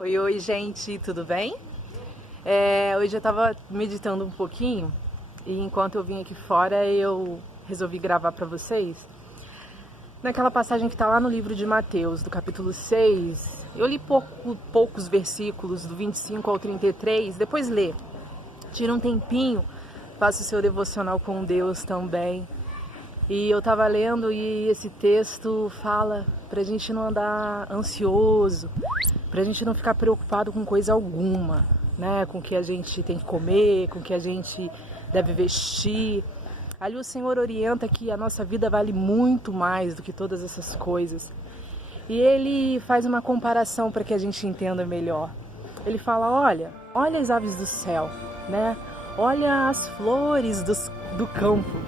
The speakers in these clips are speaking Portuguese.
Oi, gente, tudo bem? Hoje eu tava meditando um pouquinho e enquanto eu vim aqui fora eu resolvi gravar para vocês. Naquela passagem que tá lá no livro de Mateus, do capítulo 6, eu li poucos versículos, do 25 ao 33, depois lê. Tira um tempinho, faça o seu devocional com Deus também. E eu tava lendo e esse texto fala pra gente não andar ansioso, pra gente não ficar preocupado com coisa alguma, né? Com o que a gente tem que comer, com o que a gente deve vestir. Ali o Senhor orienta que a nossa vida vale muito mais do que todas essas coisas. E Ele faz uma comparação para que a gente entenda melhor. Ele fala, olha as aves do céu, né? Olha as flores do campo,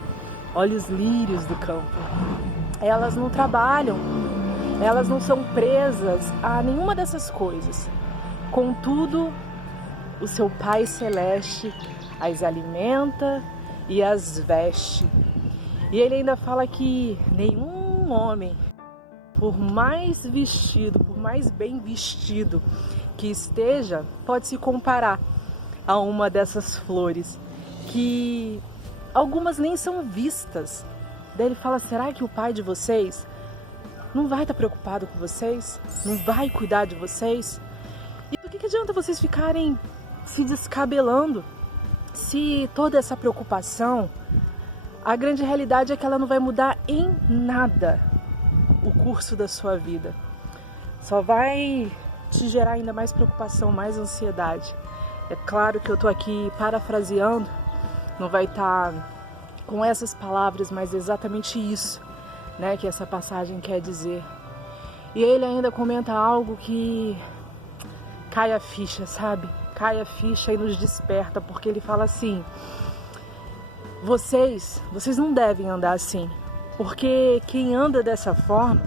olha os lírios do campo. Elas não trabalham, elas não são presas a nenhuma dessas coisas. Contudo, o seu Pai Celeste as alimenta e as veste. E ele ainda fala que nenhum homem, por mais vestido, por mais bem vestido que esteja, pode se comparar a uma dessas flores, que algumas nem são vistas. Daí ele fala, será que o Pai de vocês não vai estar preocupado com vocês? Não vai cuidar de vocês? E por que adianta vocês ficarem se descabelando? Se toda essa preocupação, a grande realidade é que ela não vai mudar em nada o curso da sua vida. Só vai te gerar ainda mais preocupação, mais ansiedade. É claro que eu estou aqui parafraseando, não vai estar com essas palavras, mas é exatamente isso, né, que essa passagem quer dizer. E ele ainda comenta algo que cai a ficha, sabe? Cai a ficha e nos desperta, porque ele fala assim, vocês não devem andar assim, porque quem anda dessa forma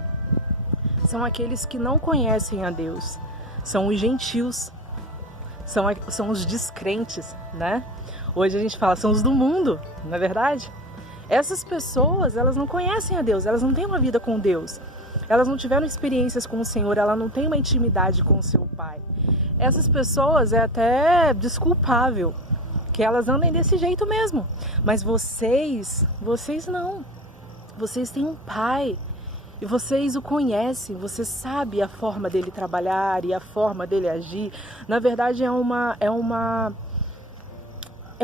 são aqueles que não conhecem a Deus, são os gentios, são os descrentes, né? Hoje a gente fala, são os do mundo, não é verdade? Essas pessoas, elas não conhecem a Deus, elas não têm uma vida com Deus, elas não tiveram experiências com o Senhor, ela não tem uma intimidade com o seu Pai. Essas pessoas é até desculpável que elas andem desse jeito mesmo, mas vocês não, vocês têm um Pai e vocês o conhecem, você sabe a forma dele trabalhar e a forma dele agir. Na verdade é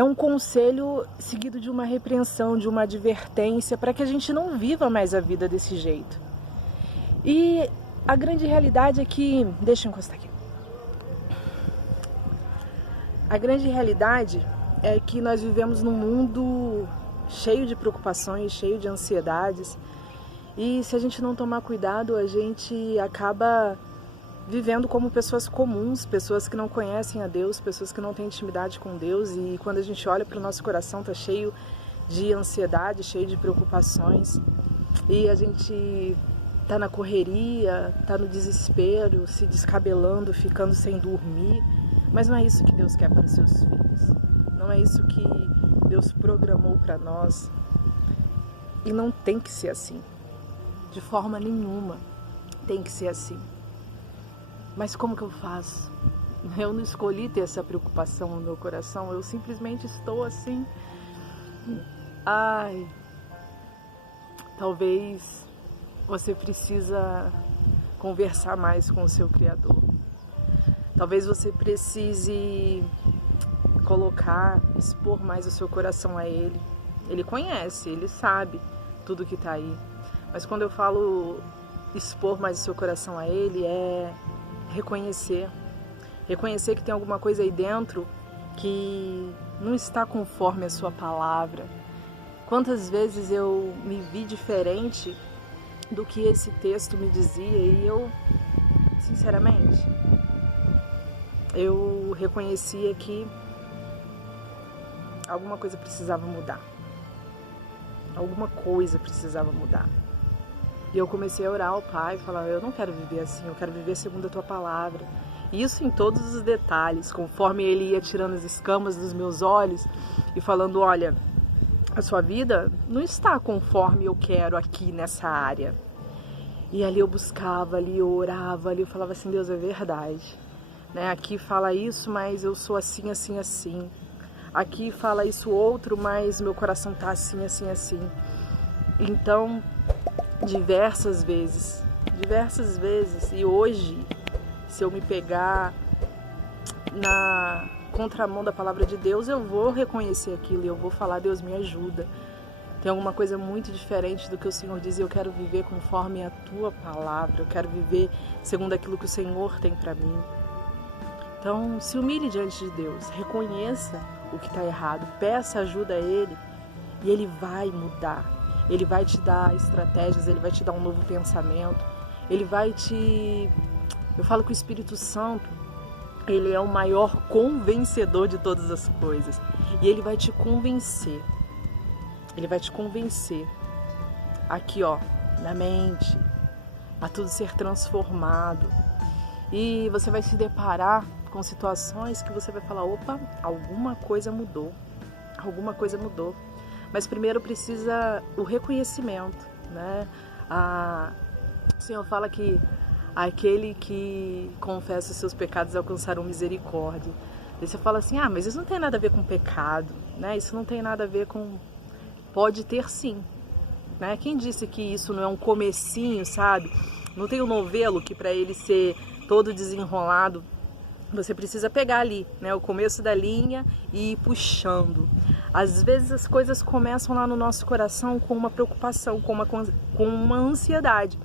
um conselho seguido de uma repreensão, de uma advertência, para que a gente não viva mais a vida desse jeito. E a grande realidade é que... Deixa eu encostar aqui. A grande realidade é que nós vivemos num mundo cheio de preocupações, cheio de ansiedades. E se a gente não tomar cuidado, a gente acaba vivendo como pessoas comuns, pessoas que não conhecem a Deus, pessoas que não têm intimidade com Deus. E quando a gente olha para o nosso coração, está cheio de ansiedade, cheio de preocupações. E a gente está na correria, está no desespero, se descabelando, ficando sem dormir. Mas não é isso que Deus quer para os seus filhos. Não é isso que Deus programou para nós. E não tem que ser assim. De forma nenhuma tem que ser assim. Mas como que eu faço? Eu não escolhi ter essa preocupação no meu coração. Eu simplesmente estou assim. Talvez você precisa conversar mais com o seu Criador. Talvez você precise expor mais o seu coração a Ele. Ele conhece, Ele sabe tudo que está aí. Mas quando eu falo expor mais o seu coração a Ele, é reconhecer que tem alguma coisa aí dentro que não está conforme a sua palavra. Quantas vezes eu me vi diferente do que esse texto me dizia e eu, sinceramente, eu reconhecia que alguma coisa precisava mudar. Alguma coisa precisava mudar. E eu comecei a orar ao Pai e falar, eu não quero viver assim, eu quero viver segundo a Tua Palavra. Isso em todos os detalhes, conforme Ele ia tirando as escamas dos meus olhos e falando, olha, a sua vida não está conforme eu quero aqui nessa área. E ali eu buscava, ali eu orava, ali eu falava assim, Deus, é verdade. né? Aqui fala isso, mas eu sou assim, assim, assim. Aqui fala isso outro, mas meu coração tá assim, assim, assim. Então, diversas vezes, e hoje, se eu me pegar na contramão da palavra de Deus, eu vou reconhecer aquilo e eu vou falar: Deus, me ajuda. Tem alguma coisa muito diferente do que o Senhor diz e eu quero viver conforme a Tua palavra, eu quero viver segundo aquilo que o Senhor tem para mim. Então, se humilhe diante de Deus, reconheça o que está errado, peça ajuda a Ele e Ele vai mudar. Ele vai te dar estratégias, Ele vai te dar um novo pensamento, Ele vai te... Eu falo que o Espírito Santo, Ele é o maior convencedor de todas as coisas e Ele vai te convencer. Ele vai te convencer aqui, ó, na mente, a tudo ser transformado. E você vai se deparar com situações que você vai falar: opa, alguma coisa mudou. Mas primeiro precisa o reconhecimento, né? O Senhor fala que aquele que confessa os seus pecados alcançará misericórdia. Aí você fala assim: mas isso não tem nada a ver com pecado, né? Isso não tem nada a ver com... Pode ter sim, né? Quem disse que isso não é um comecinho, sabe? Não tem um novelo que para ele ser todo desenrolado, você precisa pegar ali, né, o começo da linha e ir puxando. Às vezes as coisas começam lá no nosso coração com uma preocupação, com uma ansiedade.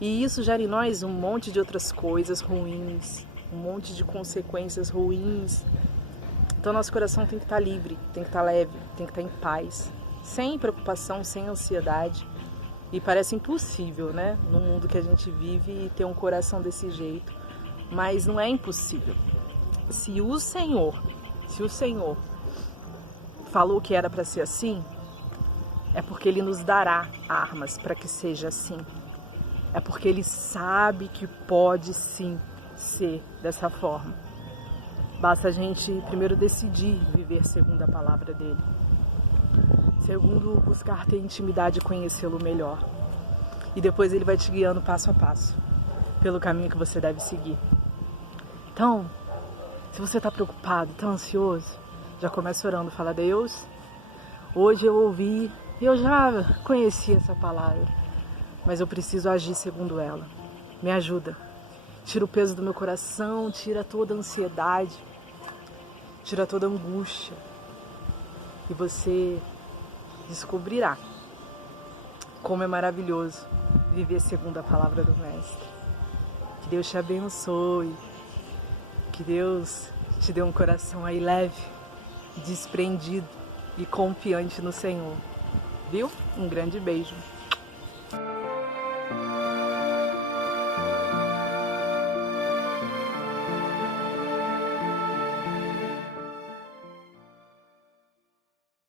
E isso gera em nós um monte de outras coisas ruins, um monte de consequências ruins. Então nosso coração tem que estar livre, tem que estar leve, tem que estar em paz, sem preocupação, sem ansiedade. E parece impossível, né, no mundo que a gente vive, ter um coração desse jeito. Mas não é impossível. Se o Senhor falou que era para ser assim, é porque Ele nos dará armas para que seja assim. É porque Ele sabe que pode sim ser dessa forma. Basta a gente primeiro decidir viver segundo a palavra dEle. Segundo, buscar ter intimidade e conhecê-lo melhor. E depois Ele vai te guiando passo a passo pelo caminho que você deve seguir. Então, se você está preocupado, está ansioso, já começa orando. Fala: Deus, hoje eu ouvi, eu já conheci essa palavra, mas eu preciso agir segundo ela. Me ajuda. Tira o peso do meu coração, tira toda a ansiedade, tira toda a angústia. E você descobrirá como é maravilhoso viver segundo a palavra do Mestre. Que Deus te abençoe. Que Deus te dê um coração aí leve, desprendido e confiante no Senhor. Viu? Um grande beijo.